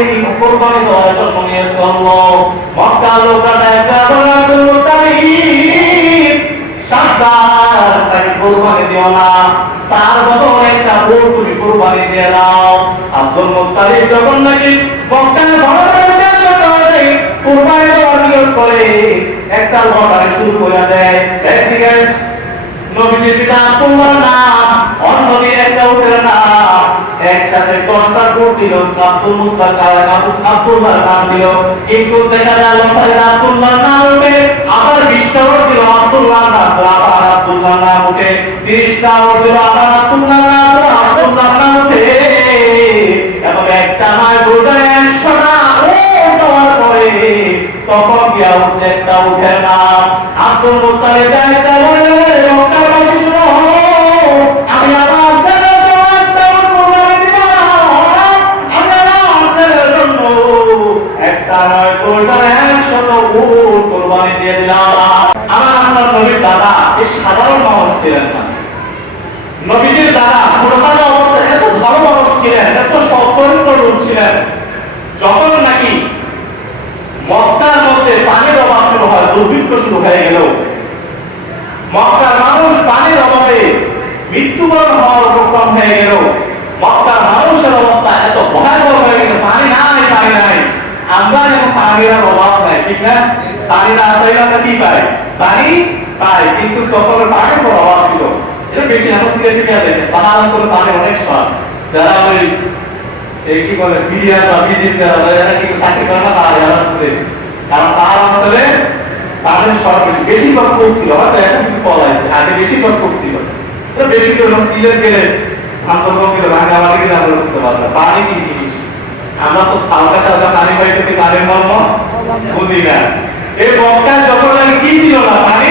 তাকে কোরবানি দেওয়ার জন্য মক্কা লোকাটা একটা আব্দুল মুত্তালিব সাবধান তাকে দিও না তার বদলে একটা গরু করে একটা লটারি শুরু করে দেয় একদিকে নবীজির পিতা আব্দুল্লাহ নাম অন্যদিকে একটা নাম একসাথে দশটা ভোট দিল আব্দুল মুত্তালিব আব্দুল্লাহ নাম দিল। কিন্তু দেখা যায় লটারির আব্দুল্লাহ নাম উঠে আবার বিশটা দিল, আব্দুল্লাহ নাম আবার আব্দুল্লাহ নাম উঠে। তিরিশটা দিল, আবার আব্দুল্লাহ নাম দিল আব্দুল্লাহ নাম উঠে। এবং একটা নয় দুটো একশো না পরে তখন গিয়া একটা উঠে না। আব্দুল মুত্তালিব একটা দাদা, এই সাধারণ মানুষ ছিলেন না। নবীজির দাদা ছোটখাটো অবস্থা, এত ভালো মানুষ ছিলেন, এত সচরিত্র লোক ছিলেন। যখন নাকি মক্কার মধ্যে পানির অভাব শুরু হয়, দুর্ভিক্ষ শুরু হয়ে গেল। মক্কার মানুষ পানির অভাবে মৃত্যুবরণ হওয়ার উপক্রম হয়ে গেল। মক্কার মানুষের অবস্থা এত ভয়াবহ হয়ে গেল, পানি নাই পানি নাই। আমরা যেমন পানির অভাব নাই, ঠিক না? পানি না পাই? পানি পাই কিন্তু পানির কোনো অভাব ছিল। এটা বেশি আমার দেখে পানি অনেক যারা ওই, এই কি বলে বিরিয়ার বা যারা যারা কি না, তারা যারা কারণ অঞ্চলে বেশি। ছিল, হয়তো এখন কিন্তু আগে ছিল। বেশি করে গেলে আমরা বুঝতে পানি কি জিনিস? আমরা তো পানি পাইতেছি, পানির মর্ম বুঝি না। এই যখন কি ছিল না, পানি?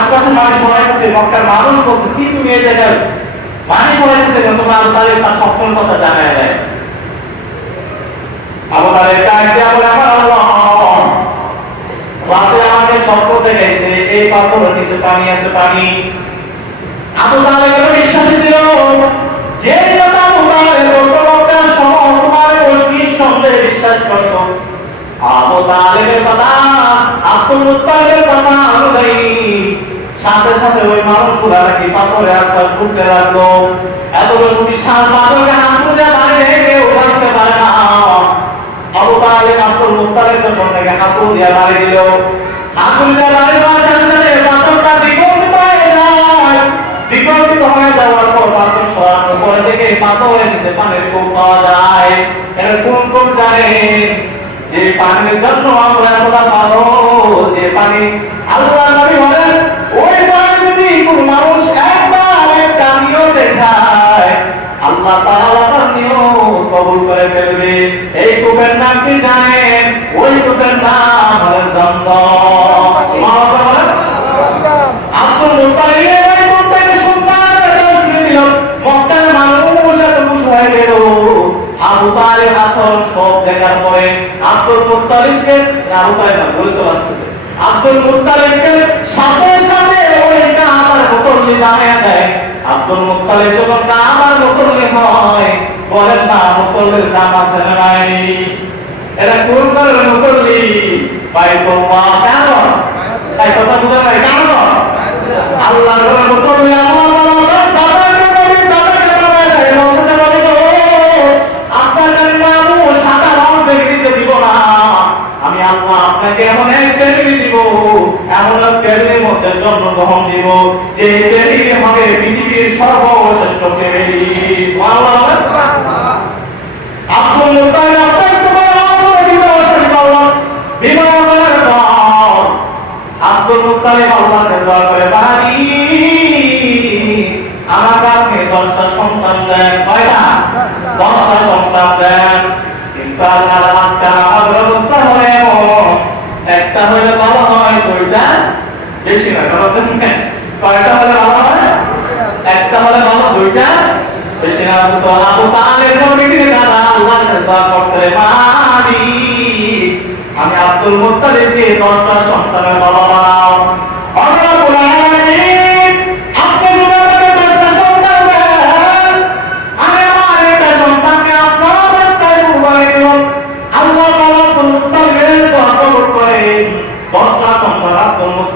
আশপাশের মানুষ মনে মক্কার মানুষ বলছে কি তুমি এই জায়গায়? মানে বলে বিশ্বাস দিল আবু তালেবের কথা, আব্দুল মুত্তালিবের সাথে সাথে ওই মানুষগুলা নাকি পাথরে আশপাশ ঘুরতে লাগল? এত বিশাল পাথরকে উঠাতে পারে না। বাড়ি বাড়ি যায়। বিকল্পিত পর পাথর পরে কোন কোন জানেন যে পানির জন্য আমরা এতটা ভালো, যে পানি আল্লাহ নবী বলেন, ওই পানি যদি কোন মানুষ একবার একটা দেখায়, আল্লাহ তাআলা তার নিয়ম কবুল করে ফেলবে। এই কূপের নাম কি জানেন? ওই কূপের নাম হলো জমজম আব্দুল মুত্তালিবের আলীর আসল সব দেখার পরে আব্দুল মুত্তালিবকে রাহুতায় না, বলে তো আসতেছে আব্দুল মুত্তালিবকে সাথে সাথে ওই কাবার মুকল্লি বানায় দেয়। আব্দুল মুত্তালিব যখন কাবার হয়, বলেন না নাম আছে না মুকল্লি পাই তো কেন তাই কথা বুঝা পাই কেন আল্লাহর আল্লাহ আপনাকে এমন এক বেরিয়ে দিব, এমন এক বেরিয়ে মধ্যে জন্মগ্রহণ দিব, যে বেরিয়ে হবে পৃথিবীর সর্বশ্রেষ্ঠ দশটা সন্তান দেন, কয়টা? দশটা সন্তান দেন। কিন্তু আল্লাহ একটা হলে ভালো হয়, দুইটা বেশি না? কয়টা হলে ভালো হয় একটা হলে ভালো, দুইটা বেশি না তো আবু তালের নবীকে দাদা আল্লাহকে দোয়া করতে পারি আমি আব্দুল মুত্তালিবকে দশটা সন্তানের বাবা বানাও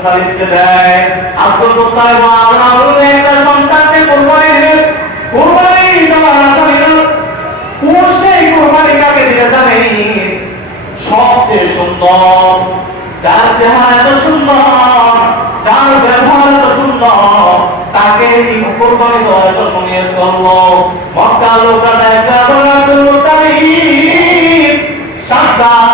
মুত্তালিবকে দেয়। আব্দুল মুত্তালিব আল্লাহর একটা সন্তানকে কুরবানি দিলেন কুরবানি দেওয়ার আসামি কোন সেই কুরবানি কাকে দিতে জানেন সবচেয়ে সুন্দর, যার চেহারা এত সুন্দর, যার ব্যবহার এত সুন্দর, তাকে কোরবানি দেওয়ার জন্য নিয়ে চলল মক্কা লোকাটা একটা আব্দুল মুত্তালিব সাবধান তাকে